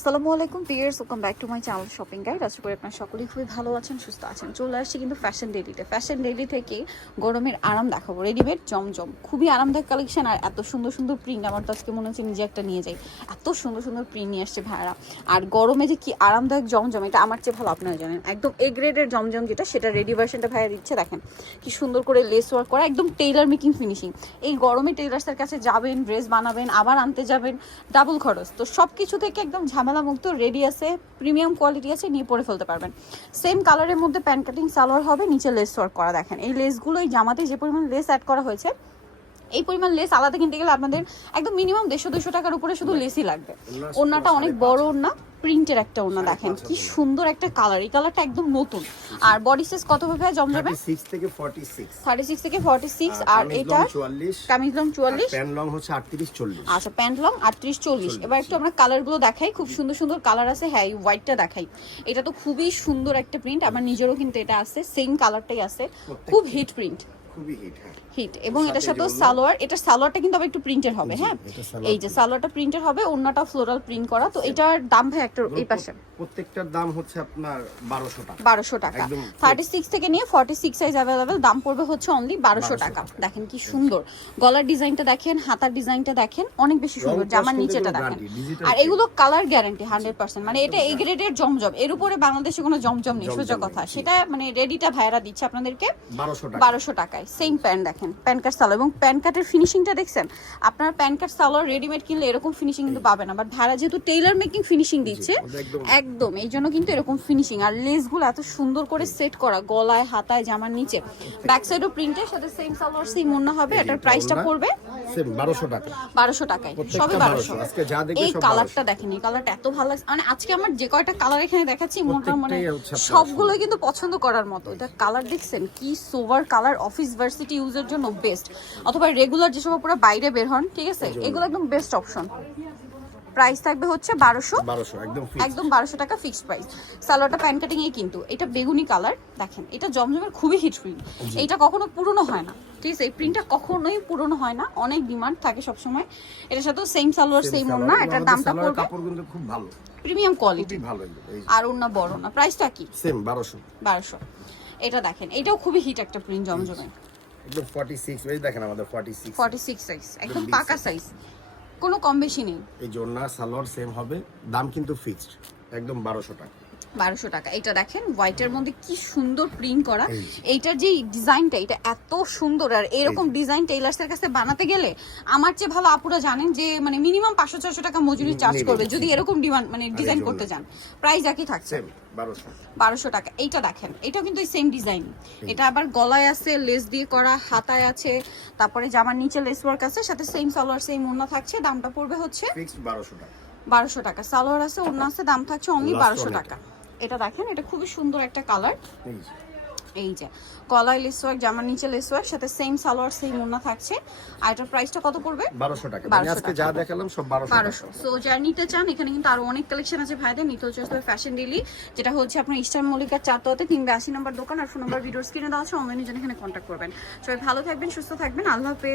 আসসালামু আলাইকুম pears welcome back to my channel shopping guide আশা করি আপনার সকলেই খুবই ভালো আছেন, সুস্থ আছেন। চলে আসছি কিন্তু ফ্যাশন ডেলিতে ফ্যাশন ডেলি থেকে গরমের আরাম দেখাবো। রেডিমেড জমজম, খুবই আরামদায়ক কালেকশন আর এত সুন্দর সুন্দর প্রিন্ট আমার তো আজকে মনে হচ্ছে নিজে একটা নিয়ে যাই। এত সুন্দর সুন্দর প্রিন্ট নিয়ে আসছে ভাইয়ারা। আর গরমে যে কি আরামদায়ক জমজম, এটা আমার চেয়ে ভালো, আপনারা জানেন। একদম এ গ্রেডের জমজম যেটা, সেটা রেডি ভার্সনটা ভাইয়া দিচ্ছে, দেখেন। কি সুন্দর করে লেস ওয়ার্ক করা, একদম টেইলার মেকিং ফিনিশিং এই গরমে টেইলার্সের কাছে যাবেন ড্রেস বানাবেন, আবার আনতে যাবেন ডাবল খরচ। তো সব কিছু থেকে একদম ঝামেলা মুক্ত রেডি আছে, প্রিমিয়াম কোয়ালিটি আছে, নিয়ে পরে ফেলতে পারবেন। সেম কালারের মধ্যে প্যান্ট কাটিং, সালোয়ার হবে, নিচে লেস ওয়ার্ক করা দেখেন। এই লেসগুলো এই জামাতে যে পরিমাণ লেস অ্যাড করা হয়েছে এই পরিমাণ লেস আলাদা কিনতে গেলে আপনাদের একদম মিনিমাম দেড়শো দুশো টাকার উপরে শুধু লেসই লাগবে। ওনাটা অনেক বড় ওনা প্রিন্টের একটা ওনা দেখেন কি সুন্দর একটা কালার এই কালারটা একদম নতুন। আর বডি সাইজ কত হবে জমজমে? 36 থেকে 46 থার্টি সিক্স থেকে ফর্টি সিক্স আর এটা 44 কামিজ লং চুয়াল্লিশ। প্যান্ট লং হচ্ছে 38 40 আচ্ছা প্যান্ট লং আটত্রিশ চল্লিশ। এবার একটু আমরা কালারগুলো দেখাই খুব সুন্দর সুন্দর কালার আছে। হ্যাঁ এই হোয়াইটটা দেখাই। এটা তো খুবই সুন্দর একটা প্রিন্ট আমার নিজেরও কিন্তু এটা আছে সেম কালারটাই আছে। খুব হিট প্রিন্ট খুবই হিট হ্যাঁ। হিট এবং সাথে এটার ওড়না। সালোয়ার এটা সালোয়ারটা কিন্তু আবার একটু প্রিন্টের হবে হ্যাঁ? এই যে সালোয়ারটা প্রিন্টের হবে অন্যটা ফ্লোরাল প্রিন্ট করা তো এটার দাম ভাই একটা এই পাশে। প্রত্যেকটার দাম হচ্ছে আপনার 1200 টাকা। বারোশো টাকা। একদম থার্টি সিক্স থেকে নিয়ে ফর্টি সিক্স সাইজ অ্যাভেলেবেল দাম পড়বে হচ্ছে অনলি বারোশো 1200 টাকা। টাকা। দেখেন কি সুন্দর। গলার ডিজাইনটা দেখেন হাতার ডিজাইনটা দেখেন অনেক বেশি সুন্দর। জামার নিচেটা দেখেন। আর এগুলো কালার গ্যারান্টি হান্ড্রেড পার্সেন্ট মানে এটা এই গ্রেডের জমজম। এর উপরে বাংলাদেশে কোনো জমজম নেই সোজা কথা। সেটা মানে রেডিটা ভাইরা দিচ্ছে আপনাদেরকে 1200 টাকা। বারোশো টাকায় সেম প্যান্ট দেখেন প্যান্ট কার্ড সালোয়ার এবং প্যান্ট কার্ডের ফিনিশিংটা দেখছেন? আপনার প্যান্ট কার্ড সালোয়ার রেডিমেড কিনলে এরকম ফিনিশিং কিন্তু পাবে না বাট ভাড়া যেহেতু টেইলার মেকিং ফিনিশিং দিচ্ছে একদম এই জন্য কিন্তু এরকম ফিনিশিং আর লেসগুলো এত সুন্দর করে সেট করা গলায় হাতায় জামার নিচে ব্যাক সাইডও প্রিন্টের সাথে সেম সালোয়ার সেম ওন্না হবে এটার প্রাইসটা পড়বে সেম 1200 টাকা। বারোশো টাকায় প্রত্যেকটা সবে বারোশো। 1200 আজকে যা দেখবে এই কালারটা দেখেন এই কালারটা এত ভালো লাগছে মানে আজকে আমার যে কয়টা কালার এখানে দেখাচ্ছি মোটা মানে প্রত্যেকটাই হচ্ছে আপনার সবগুলোই কিন্তু পছন্দ করার মতো এটা কালার দেখছেন কি সোভার কালার অফিস ভার্সিটি ইউজের জন্য বেস্ট অথবা রেগুলার যেসব পুরো বাইরে বের হন ঠিক আছে? এগুলো একদম বেস্ট অপশন প্রাইস থাকবে হচ্ছে বারোশো। একদম বারোশো টাকা ফিক্সড প্রাইস সালোয়ারটা প্যান্ট কাটিং এ কিন্তু এটা বেগুনি কালার দেখেন এটা জমজমের খুবই হিট প্রিন্ট এইটা কখনো পুরনো হয় না ঠিক আছে? এই প্রিন্টটা কখনোই পুরনো হয় না অনেক ডিমান্ড থাকে সবসময়। এটার সাথেও সেম সালোয়ার সেম ওড়না এটার দামটা পড়বে কাপড় কিন্তু খুব ভালো। প্রিমিয়াম কোয়ালিটি ভালো আর ওড়না বড় না। প্রাইসটা কি? সেম 1200 বারোশো। এটা দেখেন এটাও খুবই হিট একটা প্রিন্ট জমজমে। একদম 46 এই দেখেন আমাদের 46 ফর্টি সিক্স সাইজ একদম পাকা সাইজ কোনো কম বেশি নেই। এই জোড়না সালোয়ার সেম হবে দাম কিন্তু ফিক্সড একদম 1200 টাকা। বারোশো টাকা। এটা দেখেন হোয়াইটের মধ্যে কি সুন্দর প্রিন্ট করা। এইটার যে ডিজাইনটা এটা এত সুন্দর। আর এরকম ডিজাইন টেইলার্সের কাছে বানাতে গেলে আমার চেয়ে ভালো আপুরা জানেন যে মানে মিনিমাম পাঁচশো ছশো টাকা মজুরি চার্জ করবে যদি এরকম ডিমান্ড মানে ডিজাইন করতে চান। প্রাইস একই থাকছে। বারোশো। টাকা। এইটা দেখেন এটা কিন্তু সেম ডিজাইন এটা আবার গলায় আছে লেস দিয়ে করা হাতায় আছে তারপরে জামার নিচে লেস ওয়ার্ক আছে সাথে সেম সালোয়ার সেম ওড়না থাকছে। দামটা পড়বে হচ্ছে 1200 টাকা। বারোশো টাকা। সালোয়ার আছে ওড়না আছে দাম থাকছে অনলি বারোশো টাকা। এটা দেখেন এটা খুবই সুন্দর একটা কালার এই যে। কলায় লেস ওয়ার্ক জামার নিচে লেস ওয়ার্ক সাথে সেম সালোয়ার সেম ওড়না থাকছে। আর এটার প্রাইসটা কত পড়বে? 1200 টাকা। 1200 মানে আজকে যা দেখালাম সব 1200 বারোশো। সো যারা নিতে চান এখানে কিন্তু আরও অনেক কালেকশন আছে ভাইদের। নিতে হচ্ছে ফ্যাশন ডেলি যেটা হচ্ছে আপনার ইস্টার্ন মল্লিকার তিনবে আশি নম্বর দোকান আর ফোন নম্বর ভিডিওস কিনে দেওয়া আছে অনলাইনে জন্য এখানে কন্ট্যাক্ট করবেন। সবাই ভালো থাকবেন সুস্থ থাকবেন। আল্লাহ হাফেজ।